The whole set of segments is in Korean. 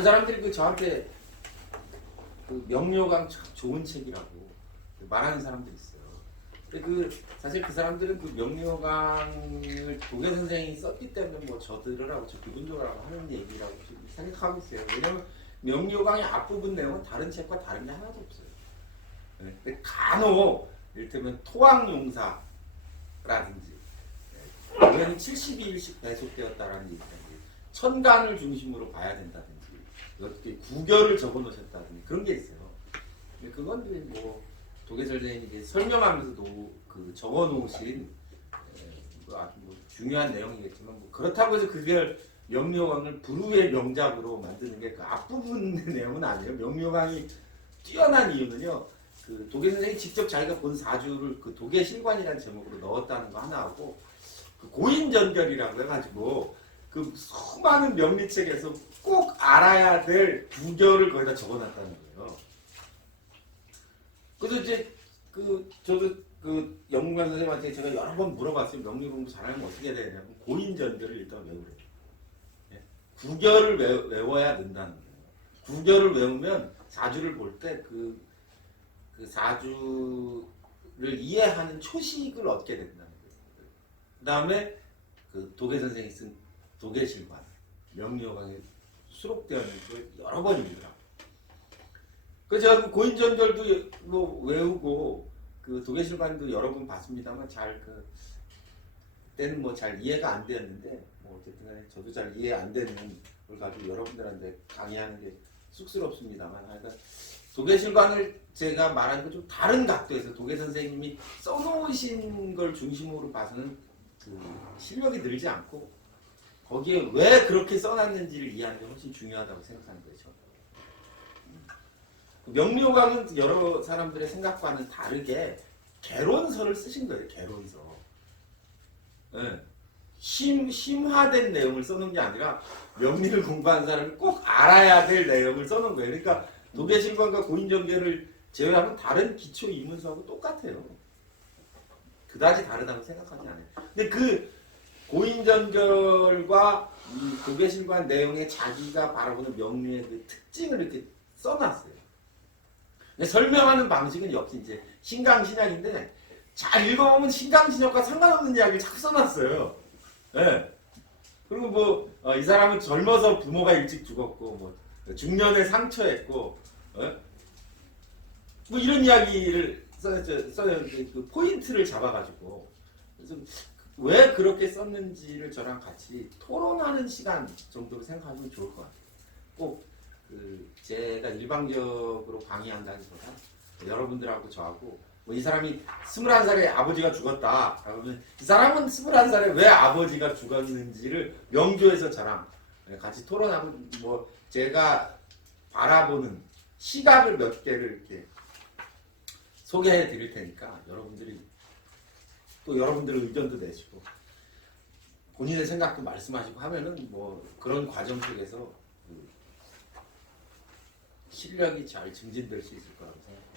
많은 사람들이 그 저한테 그 명료강 참 좋은 책이라고 말하는 사람들이 있어요. 근데 그 사실 그 사람들은 그 명료강을 도계 선생이 썼기 때문에 뭐 저들으라고 저 기분적으로 하는 얘기라고 지금 생각하고 있어요. 왜냐면 명료강의 앞부분 내용은 다른 책과 다른 게 하나도 없어요. 네. 근데 간혹 이를테면 토항용사라든지 우연히 72일씩 배속되었다라는 얘기가 천간을 중심으로 봐야 된다든지 어떻게 구결을 적어놓으셨다든지 그런 게 있어요. 근데 그건 뭐 도계설 선생님이 설명하면서도 그 적어놓으신 아주 뭐 중요한 내용이겠지만 뭐 그렇다고 해서 그걸 명료강을 불후의 명작으로 만드는 게 그 앞부분 내용은 아니에요. 명료강이 뛰어난 이유는요. 그 도계 선생이 직접 자기가 본 사주를 그 도계실관이라는 제목으로 넣었다는 거 하나하고 그 고인전결이라고 해가지고 그 수많은 명리책에서 꼭 알아야 될 구결을 거기다 적어놨다는 거예요. 그래서 이제 저도 그 영문관 선생님한테 제가 여러 번 물어봤어요. 명리 공부 잘하면 어떻게 해야 되냐면 고인전결을 일단 외우래요. 네? 구결을 외워야 된다는 거예요. 구결을 외우면 사주를 볼 때 그 사주를 이해하는 초식을 얻게 된다는 거예요. 그 다음에 그 도계 선생이 쓴 도계실관, 명료강에 수록되어 있는 걸 여러 번 읽으라고. 그래서 제가 그 고인전결도 뭐 외우고 그 도계실관도 여러 번 봤습니다만 잘 그때는 뭐 잘 이해가 안 되었는데 뭐 어쨌든 간에 저도 잘 이해 안 되는 걸 가지고 여러분들한테 강의하는 게 쑥스럽습니다만 하여간 도계실관을 제가 말한 건 좀 다른 각도에서 도계 선생님이 써놓으신 걸 중심으로 봐서는 그 실력이 늘지 않고 거기에 왜 그렇게 써놨는지를 이해하는 게 훨씬 중요하다고 생각하는 거죠. 명료강은 여러 사람들의 생각과는 다르게 개론서를 쓰신 거예요. 개론서. 네. 심화된 내용을 써놓은 게 아니라 명리를 공부하는 사람이 꼭 알아야 될 내용을 써놓은 거예요. 그러니까 도계실관과 고인전결을 제외하면 다른 기초 이문서하고 똑같아요. 그다지 다르다고 생각하지 않아요. 근데 그 고인전결과 이 도계실관 내용에 자기가 바라보는 명리의 그 특징을 이렇게 써놨어요. 근데 설명하는 방식은 역시 이제 신강신약인데 잘 읽어보면 신강신약과 상관없는 이야기를 자꾸 써놨어요. 네. 그리고 뭐 이 사람은 젊어서 부모가 일찍 죽었고 뭐 중년에 상처했고 뭐 이런 이야기를 써요. 그 포인트를 잡아가지고 그래서 왜 그렇게 썼는지를 저랑 같이 토론하는 시간 정도로 생각하면 좋을 것 같아요. 꼭 제가 일방적으로 강의한다기보다 여러분들하고 저하고 뭐 이 사람이 21살에 아버지가 죽었다 그러면 이 사람은 21살에 왜 아버지가 죽었는지를 명조해서 저랑 같이 토론하고 뭐 제가 바라보는 시각을 몇 개를 이렇게 소개해 드릴 테니까 여러분들이 또 여러분들의 의견도 내시고 본인의 생각도 말씀하시고 하면은 뭐 그런 과정 속에서 실력이 잘 증진될 수 있을 거라고 생각합니다.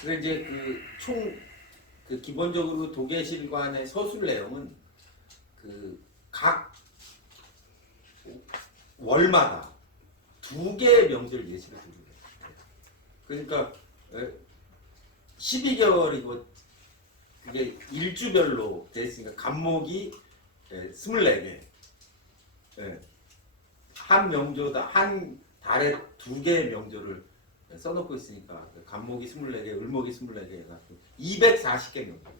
그래서 이제 기본적으로 도계실관의 서술 내용은 각 월마다 2개의 명절 예시를 드립니다. 그러니까 12개월이고 그게 일주별로 되어 있으니까 간목이 24개. 한 명조다 한 달에 2개의 명조를 써놓고 있으니까 간목이 24개, 을목이 24개 해가지고 240개 명조.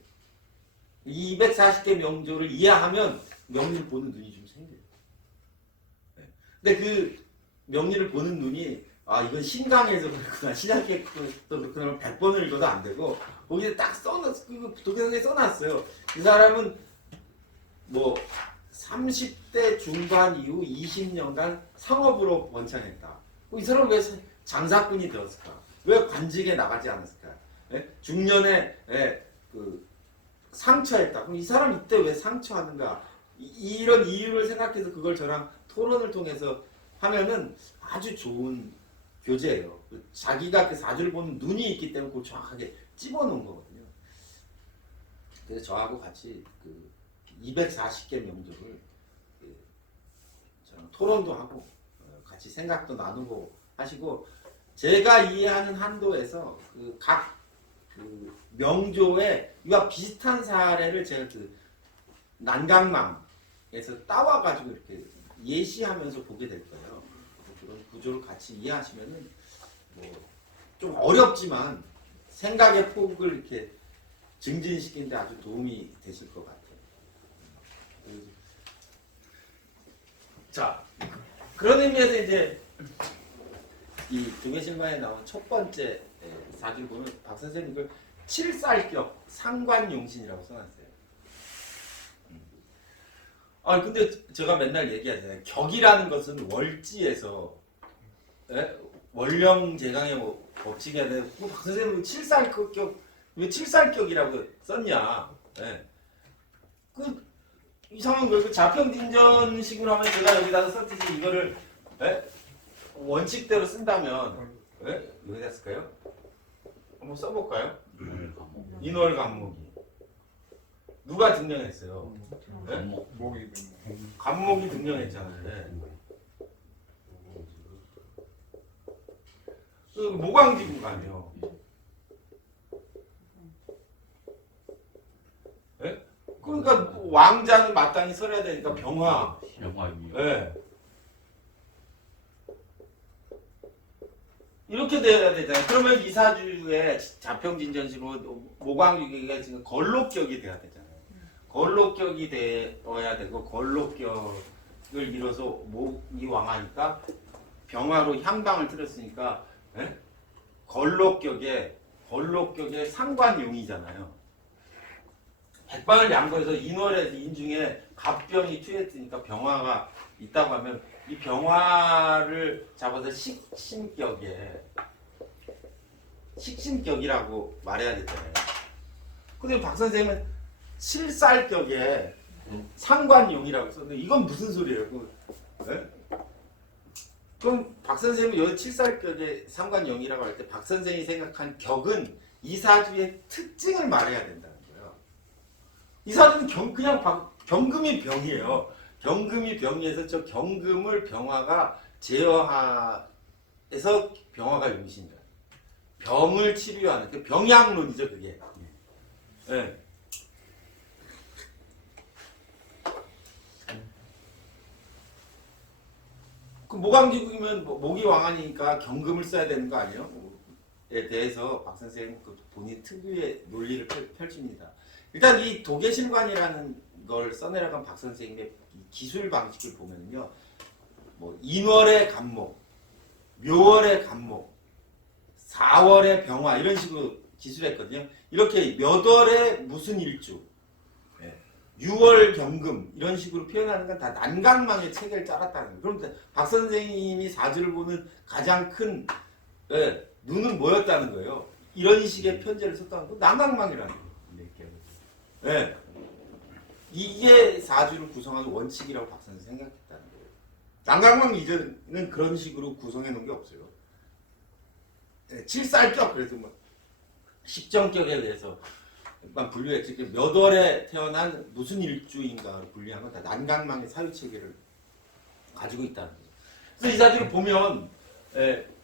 이 240개 명조를 이해하면 명리를 보는 눈이 좀 생겨요. 근데 그 명리를 보는 눈이 이건 신강에서 그렇구나, 신약에 또 그렇구나 100번을 읽어도 안 되고 거기에 딱 써놨어요. 도계선생이 써놨어요. 이 사람은 뭐 30대 중반 이후 20년간 상업으로 번창했다. 이 사람은 왜 장사꾼이 되었을까? 왜 관직에 나가지 않았을까? 중년에 상처했다. 그럼 이 사람 이때 왜 상처하는가? 이런 이유를 생각해서 그걸 저랑 토론을 통해서 하면은 아주 좋은 교재예요. 자기가 그 사주를 보는 눈이 있기 때문에 그걸 정확하게 집어넣은 거거든요. 그래서 저하고 같이 240개 명조를 저랑 토론도 하고 같이 생각도 나누고 하시고 제가 이해하는 한도에서 그 명조의 이와 비슷한 사례를 제가 그 난강망에서 따와가지고 이렇게 예시하면서 보게 될 거예요. 그런 구조를 같이 이해하시면은 뭐 좀 어렵지만 생각의 폭을 이렇게 증진시키는데 아주 도움이 되실 것 같아요. 자, 그런 의미에서 이제 이 등회실마에 나온 첫 번째 사주를 보면 박 선생님 이걸 칠살격 상관용신이라고 써놨어요. 아 근데 제가 맨날 얘기하잖아요. 격이라는 것은 월지에서 원령제강의 뭐 법칙이 아니라 박 선생님은 칠살격 왜 칠살격이라고 썼냐? 예. 그 이상한 거예요. 그 자평진전식으로 하면 제가 여기다가 썼듯이 이거를 원칙대로 쓴다면 여기다 쓸까요? 한번 써볼까요? 인월간목이 누가 등령했어요? 간목이 등령했잖아요. 그 모광지구가요. 그러니까 왕자는 마땅히 서려야 되니까 병화. 네. 이렇게 돼야 되잖아요. 그러면 이사주의 자평진전식으로 모광지구가 지금 걸록격이 돼야 되잖아요. 걸록격이 되어야 되고 걸록격을 이뤄서 목이 왕하니까 병화로 향방을 틀었으니까 걸록격의 상관용이잖아요. 백방을 양보해서 인월에서 인중에 갑병이 투했으니까 병화가 있다고 하면 이 병화를 잡아서 식신격이라고 말해야 되잖아요. 근데 박 선생님은 칠살격에 상관용이라고 썼는데 이건 무슨 소리예요? 그럼 박 선생님은 여기 칠살격의 상관용이라고 할 때 박 선생이 생각한 격은 이 사주의 특징을 말해야 된다는 거예요. 이 사주는 그냥 경금이 병이에요. 경금이 병이어서 저 경금을 병화가 제어해서 병화가 용신이다. 병을 치료하는 그 병약론이죠 그게. 네. 그 모광지국이면 목이 왕하니까 경금을 써야 되는 거 아니에요? 에 대해서 박 선생님 그 본인 특유의 논리를 펼칩니다. 일단 이 도계신관이라는 걸 써내려간 박 선생님의 기술 방식을 보면요, 뭐 인월의 간목, 묘월의 간목, 4월의 병화 이런 식으로 기술했거든요. 이렇게 몇 월에 무슨 일주, 6월 경금 이런 식으로 표현하는 건 다 난강망의 체계를 짜랐다는 거예요. 그럼 박 선생님이 사주를 보는 가장 큰 눈은 뭐였다는 거예요? 이런 식의 편제를 썼다는 거 난강망이라는 거예요. 네. 이게 사주를 구성하는 원칙이라고 박 선생님이 생각했다는 거예요. 난강망 이전은 그런 식으로 구성해 놓은 게 없어요. 칠살격 그래서 뭐 십정격에 대해서 분류했지. 몇 월에 태어난 무슨 일주인가를 분류한 건 다 난강망의 사유체계를 가지고 있다는 거죠. 그래서 이 사주를 보면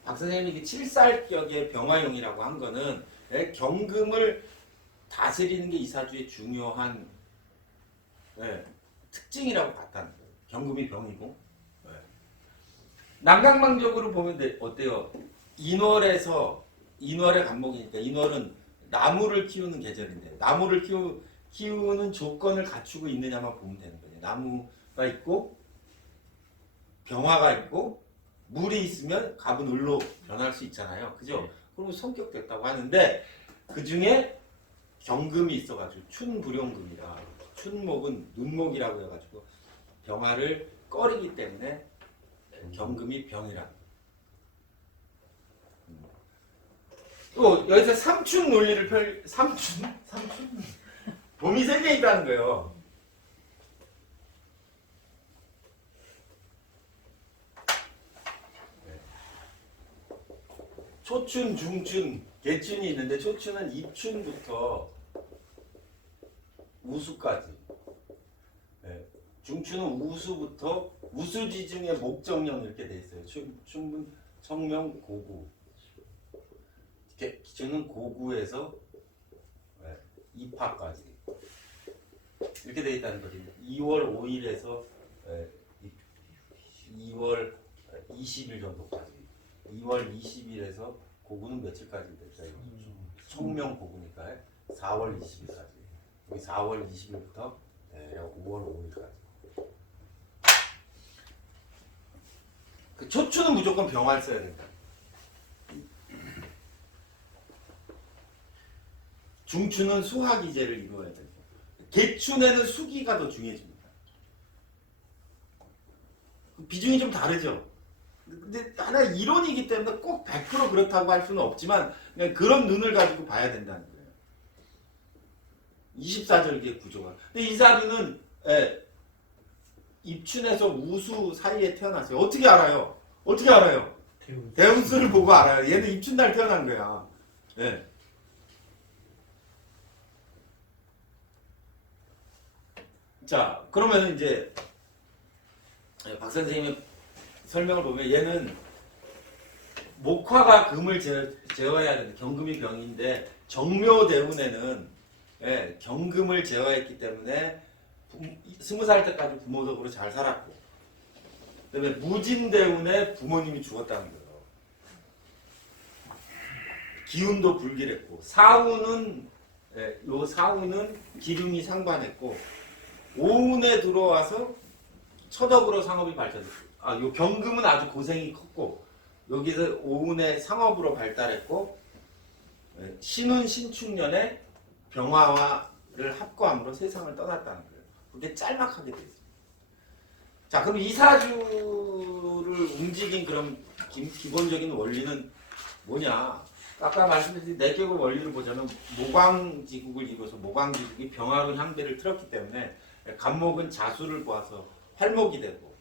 박 선생님이 칠살격의 병화용이라고 한 거는 경금을 다스리는 게 이 사주의 중요한 특징이라고 봤다는 거예요. 경금이 병이고. 난강망적으로 보면 어때요? 인월의 간목이니까 인월은 나무를 키우는 계절인데 나무를 키우는 조건을 갖추고 있느냐만 보면 되는 거예요. 나무가 있고 병화가 있고 물이 있으면 갑은 을로 변할 수 있잖아요. 그죠? 그러면 성격 됐다고 하는데 그 중에 경금이 있어가지고 춘불용금이라 춘목은 눈목이라고 해가지고 병화를 꺼리기 때문에 경금이 병이라. 또 여기서 삼춘 논리를 삼춘 봄이 세 개 있다는 거예요. 초춘, 중춘, 개춘이 있는데 초춘은 입춘부터 우수까지, 중추는 우수부터 우수지중해 목적령 이렇게 돼 있어요. 충분, 청명, 고구. 기준은 고구에서 입하까지 이렇게 돼 있다는 거죠. 2월 5일에서 2월 20일 정도까지. 2월 20일에서 고구는 며칠까지 될까요? 청명 고구니까 4월 20일까지. 여기 4월 20일부터 5월 5일까지. 그 초추는 무조건 병화를 써야 된다. 중추는 수화기제를 이루어야 되고, 계춘에는 수기가 더 중요해집니다. 비중이 좀 다르죠. 근데 하나 이론이기 때문에 꼭 100% 그렇다고 할 수는 없지만 그냥 그런 눈을 가지고 봐야 된다는 거예요. 24절기의 구조가. 근데 이 사주는 입춘에서 우수 사이에 태어났어요. 어떻게 알아요? 어떻게 알아요? 대운수를 보고 알아요. 얘는 입춘날 태어난 거야. 네. 자, 그러면 이제 박 선생님의 설명을 보면 얘는 목화가 금을 제어해야 되는데 경금이 병인데 정묘대운에는 경금을 제어했기 때문에 20살 때까지 부모 덕으로 잘 살았고, 그다음에 무진대운에 부모님이 죽었다는 거예요. 기운도 불길했고, 사운은 요 사운은 기lum이 상관했고, 오운에 들어와서 처덕으로 상업이 발전했고, 요 경금은 아주 고생이 컸고, 여기서 오운의 상업으로 발달했고, 신운 신축년에 병화를 합거함으로 세상을 떠났다는 거예요. 그게 짤막하게 되어 있습니다. 자, 그럼 이 사주를 움직인 그런 기본적인 원리는 뭐냐? 아까 말씀드린 내격의 원리를 보자면 모광지국을 이루어서 모광지국이 병화로 향배를 틀었기 때문에 간목은 자수를 보아서 활목이 되고,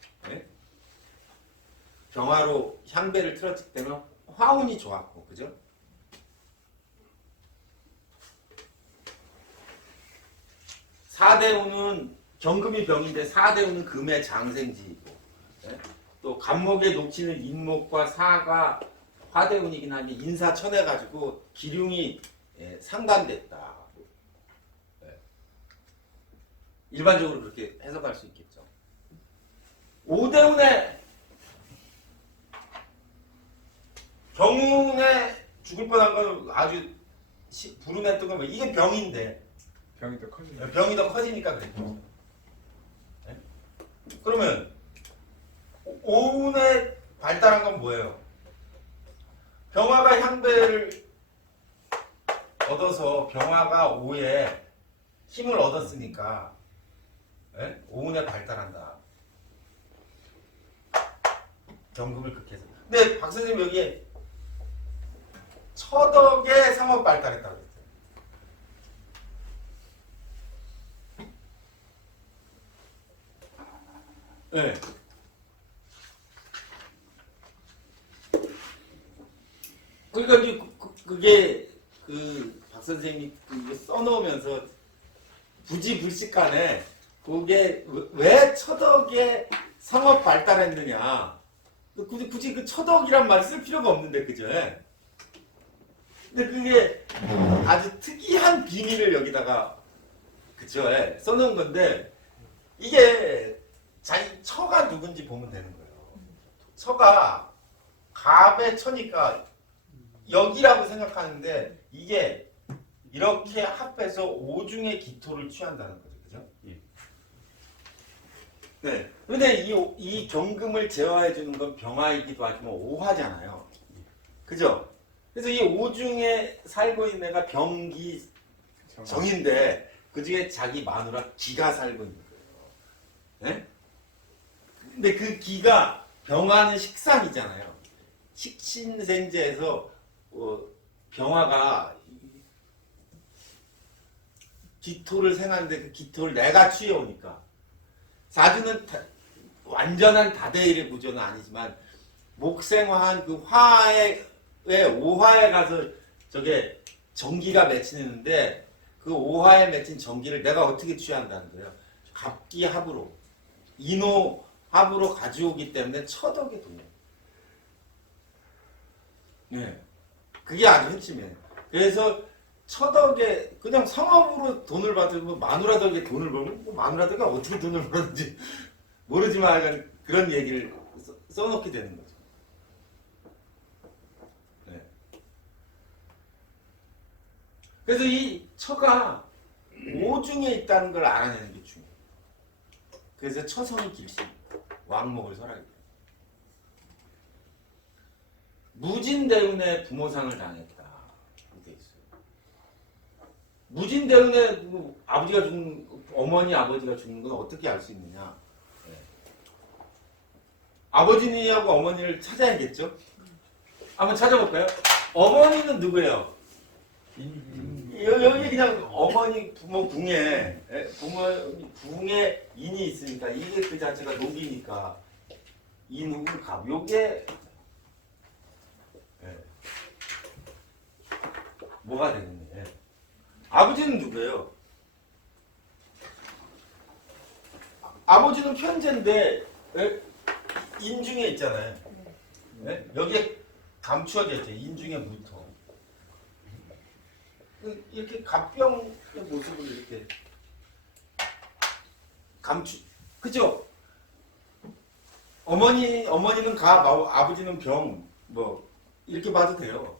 병화로 향배를 틀었기 때문에 화운이 좋았고, 그죠? 사대운은 경금이 병인데 사대운은 금의 장생지이고, 또 간목에 놓치는 인목과 사가 화대운이긴 한데 인사천해 가지고 기륭이 상반됐다. 일반적으로 그렇게 해석할 수 있겠죠. 오대운에 병운에 죽을 뻔한 건 아주 불운했던 건 이게 병인데 병이 더 커지네. 병이 더 커지니까 그랬죠. 그러면 오운에 발달한 건 뭐예요? 병화가 향배를 얻어서 병화가 오에 힘을 얻었으니까 오운에 발달한다. 경금을 극해서. 근데 박 선생님 여기에 처덕에 상업 발달했다고 했어요. 네. 그러니까 이제 그게 박 선생님이 써놓으면서 부지불식간에 그게 왜 처덕에 상업 발달했느냐. 굳이 그 처덕이란 말 쓸 필요가 없는데, 그죠? 근데 그게 아주 특이한 비밀을 여기다가, 그죠? 써놓은 건데, 이게 자기 처가 누군지 보면 되는 거예요. 처가 갑의 처니까 여기라고 생각하는데, 이게 이렇게 합해서 오중의 기토를 취한다는 거죠. 그죠? 예. 네. 근데 이 경금을 제어해 주는 건 병화이기도 하지만 오화잖아요. 그죠? 그래서 이 오중에 살고 있는 애가 병기 정인데 그 중에 자기 마누라 기가 살고 있는 거예요. 네? 근데 그 기가 병화는 식상이잖아요. 식신생제에서 병화가 기토를 생하는데 그 기토를 내가 취해오니까 사주는 완전한 다대일의 구조는 아니지만 목생화한 그 화의 오화에 가서 저게 전기가 맺히는데 그 오화에 맺힌 전기를 내가 어떻게 취한다는 거예요. 갑기합으로 인호합으로 가져오기 때문에 처덕의 돈이에요. 네. 그게 아주 핵심이에요. 그래서 처덕에 그냥 성업으로 돈을 받으면 마누라덕에 돈을 벌면 뭐 마누라덕가 어떻게 돈을 벌는지 모르지만 약간 그런 얘기를 써놓게 되는 거죠. 네. 그래서 이 처가 오중에 있다는 걸 알아내는 게 중요해요. 그래서 처성이 길신, 왕목을 설하게 돼요. 무진대운에 부모상을 당했다. 이렇게 있어요. 무진대운에 아버지가 죽는, 어머니 아버지가 죽는 건 어떻게 알 수 있느냐? 네. 아버지하고 어머니를 찾아야겠죠? 한번 찾아볼까요? 어머니는 누구예요? 여기 그냥 어머니 부모 궁에 부모궁에 인이 있으니까 이게 그 자체가 녹이니까 인후군 갑 요게 뭐가 되겠네. 아버지는 누구예요? 아버지는 편제인데 인중에 있잖아요. 네? 여기에 감추어져 있죠. 인중에 무토. 이렇게 갑병의 모습을 이렇게 그죠? 어머니는 갑, 아버지는 병, 뭐 이렇게 봐도 돼요.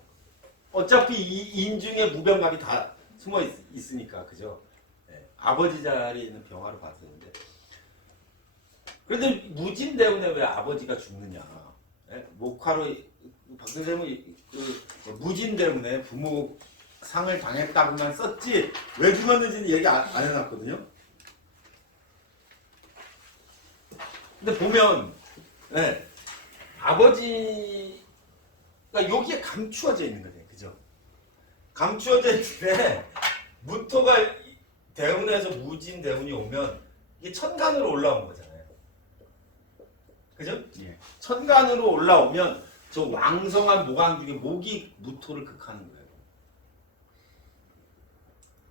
어차피 이 인중에 무병갑이 다 숨어 있으니까, 그죠? 네. 아버지 자리에 있는 병화로 봐도 되는데. 그런데 무진대운에 왜 아버지가 죽느냐? 네? 목화로 박 선생님은 무진대운에 부모 상을 당했다고만 썼지 왜 죽었는지는 얘기 안 해놨거든요. 근데 보면 네, 아버지가 여기에 감추어져 있는 거죠. 그죠? 감추어져 있는데 무토가 대운에서 무진대운이 오면 이게 천간으로 올라온 거잖아요. 그죠? 예. 천간으로 올라오면 저 왕성한 목왕 중에 목이 무토를 극하는 거예요.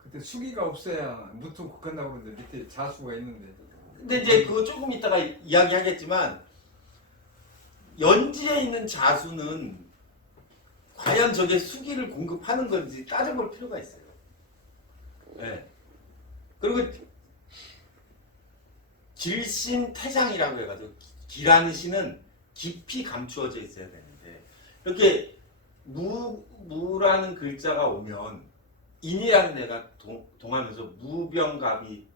그때 수기가 없어야 무토 극한다고 그러는데 밑에 자수가 있는데. 근데 이제 그거 조금 이따가 이야기하겠지만 연지에 있는 자수는 과연 저게 수기를 공급하는 건지 따져볼 필요가 있어요. 네. 그리고 길신 태장이라고 해가지고 기라는 신은 깊이 감추어져 있어야 되는데 이렇게 무라는 글자가 오면 인이라는 애가 동하면서 무병갑이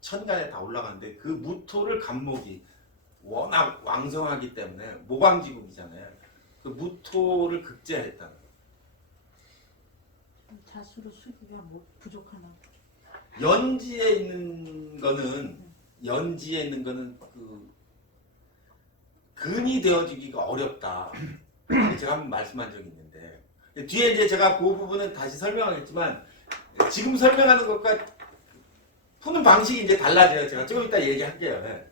천간에 다 올라가는데 그 무토를 간목이 워낙 왕성하기 때문에 모광지국이잖아요. 그 무토를 극제했다는 거예요. 자수로 수기가 뭐 부족하나? 연지에 있는 거는 그 근이 되어주기가 어렵다. 제가 한번 말씀한 적이 있는데 뒤에 이제 제가 그 부분은 다시 설명하겠지만 지금 설명하는 것과 푸는 방식이 이제 달라져요. 제가 조금 이따 얘기할게요. 네.